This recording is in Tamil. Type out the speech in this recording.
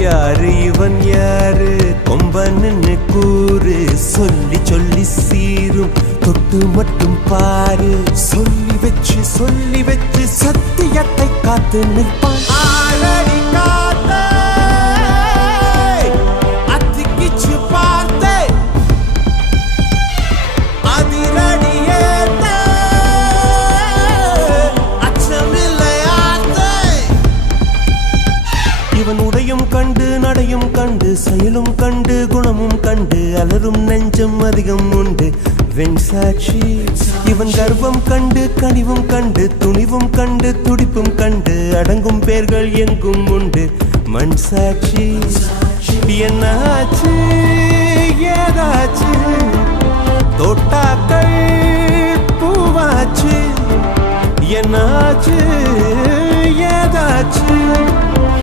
யாரு இவன் யாரு கொம்பன்னு கூறு சொல்லி சொல்லி சீரும் தொட்டு மட்டும் பாரு சொல்லி வச்சு சத்தியத்தை காத்து நிற்பான் ஆளடி காத்தே அத்திக்கிச்சு பார்த்தே அதிரடியேத்தே அச்சமில்லையாத்தே இவன் உடையும் கண்டு நடையும் கண்டு செயலும் கண்டு குணமும் கண்டு அலரும் நெஞ்சம் அதிகம் உண்டு வெண்சாட்சி இவன் கர்வம் கண்டு கனிவும் கண்டு துணிவும் கண்டு துடிப்பும் கண்டு அடங்கும் பேர்கள் எங்கும் உண்டு மண் சாட்சி என்னாச்சு ஏதாச்சு தோட்டாக்கள் பூவாச்சு என்னாச்சு ஏதாச்சு